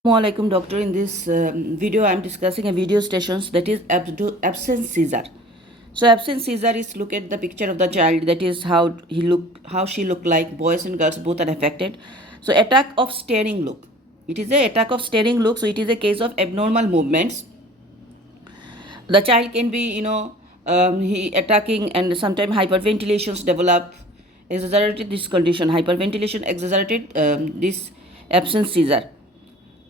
Assalamualaikum doctor. In this video I am discussing a video stations that is absence seizure. So absence seizure is look at the picture of the child, that is how she look like. Boys and girls both are affected. So attack of staring look. It is a attack of staring look. So it is a case of abnormal movements. The child can be he attacking, and sometimes hyperventilations develop. Exaggerated this condition, hyperventilation exaggerated this absence seizure.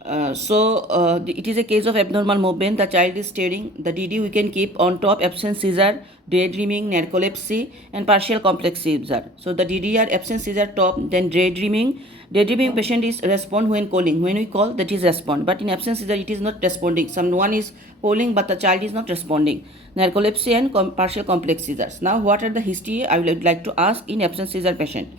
It is a case of abnormal movement. The child is staring. The DD we can keep on top: absence seizure, daydreaming, narcolepsy, and partial complex seizure. So the DD are absence seizure top, then daydreaming. Daydreaming patient is respond when calling. When we call, that is respond. But in absence seizure, it is not responding. Someone is calling, but the child is not responding. Narcolepsy and partial complex seizures. Now, what are the history I would like to ask in absence seizure patient?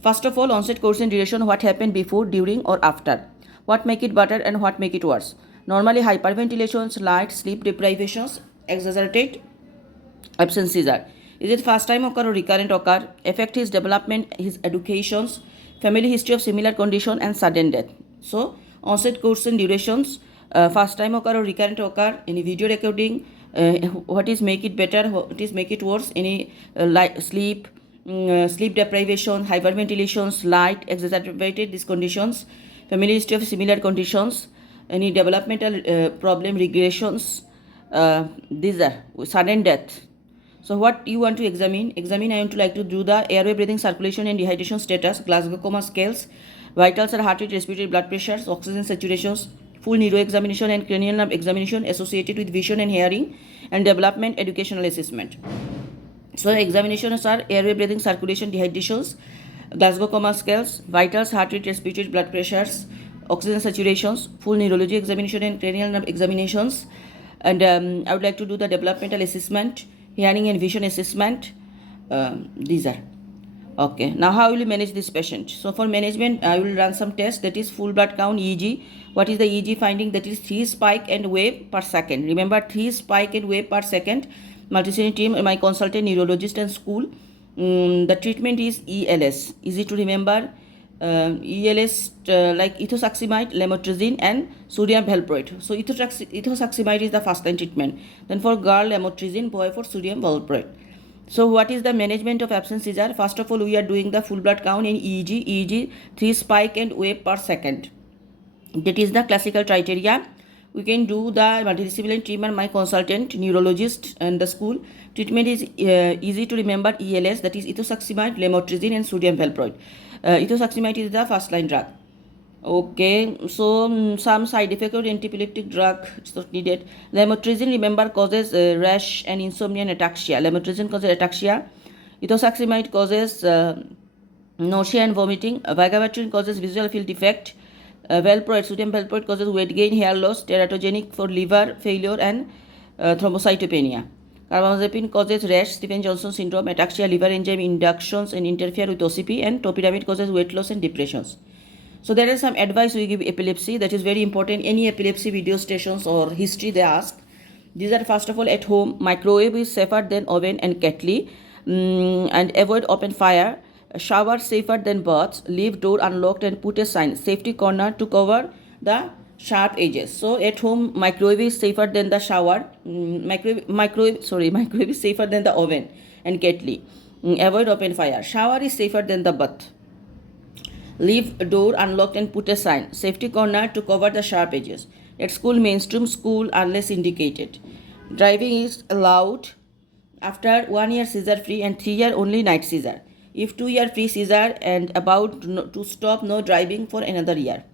First of all, onset, course, and duration. What happened before, during, or after? What make it better and what make it worse? Normally, hyperventilations, light, sleep deprivations, exaggerated absence seizure. Is it first time occur or recurrent occur? Affect his development, his educations, family history of similar condition, and sudden death. So, onset, course, and durations. First time occur or recurrent occur. Any video recording. What is make it better? What is make it worse? Any sleep. Sleep deprivation, hyperventilations, light, exacerbated these conditions, family history of similar conditions, any developmental problem, regressions, these are sudden death. So what you want to examine? I want to like to do the airway, breathing, circulation, and dehydration status, Glasgow coma scales, vitals are heart rate, respiratory, blood pressures, oxygen saturations, full neuro examination and cranial nerve examination associated with vision and hearing, and development educational assessment. So examinations are airway, breathing, circulation, dehydrations, Glasgow coma scales, vitals, heart rate, respiratory, blood pressures, oxygen saturations, full neurology examination and cranial nerve examinations. And I would like to do the developmental assessment, hearing and vision assessment. These are. Okay, now how will you manage this patient? So for management, I will run some tests, that is full blood count, EEG. What is the EEG finding? That is 3 spike and wave per second. Remember, 3 spike and wave per second. Multidisciplinary team, my consultant, neurologist and school. The treatment is ELS. Easy to remember. ELS like ethosuximide, lamotrigine, and sodium valproate. So ethosuximide is the first line treatment. Then for girl, lamotrigine, boy for sodium valproate. So what is the management of absence seizure? First of all, we are doing the full blood count in EEG. EEG 3 spike and wave per second. That is the classical criteria. We can do the multidisciplinary treatment, my consultant, neurologist, and the school. Treatment is easy to remember: ELS, that is ethosuximide, lamotrigine, and sodium valproate. Ethosuximide is the first line drug. Okay, so some side effect of antiepileptic drug it's not needed. Lamotrigine, remember, causes rash and insomnia and ataxia. Lamotrigine causes ataxia. Ethosuximide causes nausea and vomiting. Vigabatrin causes visual field defect. Valproate, sodium valproate causes weight gain, hair loss, teratogenic for liver failure, and thrombocytopenia. Carbamazepine causes rash, Stephen-Johnson syndrome, ataxia, liver enzyme inductions, and interfere with OCP, and topiramate causes weight loss and depressions. So there is some advice we give epilepsy, that is very important. Any epilepsy video stations or history they ask. These are first of all at home. Microwave is safer than oven and kettle, and avoid open fire. Shower safer than baths. Leave door unlocked and put a sign, safety corner, to cover the sharp edges. So at home, microwave is safer than the shower. Microwave is safer than the oven and kettle. Avoid open fire. Shower is safer than the bath. Leave door unlocked and put a sign, safety corner, to cover the sharp edges. At school, mainstream school unless indicated. Driving is allowed after 1 year seizure free and 3 year only night seizure. If 2 year free seizure and about to stop, no driving for another year.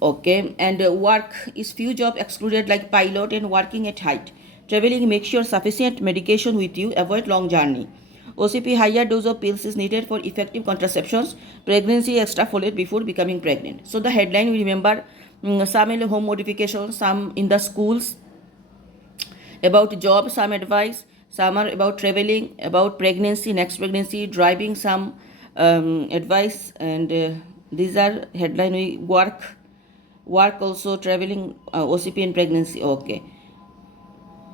Okay, and work is few job excluded, like pilot and working at height. Traveling, make sure sufficient medication with you, avoid long journey. OCP, higher dose of pills is needed for effective contraceptions. Pregnancy, extra folate before becoming pregnant. So the headline we remember, some in home modifications, some in the schools. About job, some advice. Some are about traveling, about pregnancy, next pregnancy, driving, some advice. And these are headline. We work also, traveling, OCP, and pregnancy. Okay.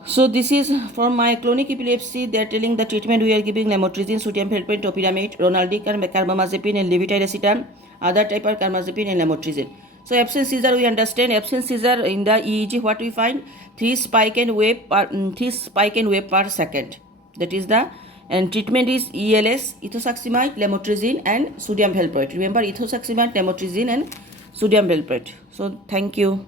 So this is for my chronic epilepsy. They are telling the treatment we are giving: lamotrigine, sodium valproate, topiramate, ronaldic, carbamazepine, and levetiracetam. Other type are carbamazepine and lamotrigine. So absence seizure, we understand absence seizure in the EEG, what we find, 3 spike and wave per second. That is the, and treatment is ELS, ethosuximide, lamotrigine and sodium valproate. Remember, ethosuximide, lamotrigine and sodium valproate. So thank you.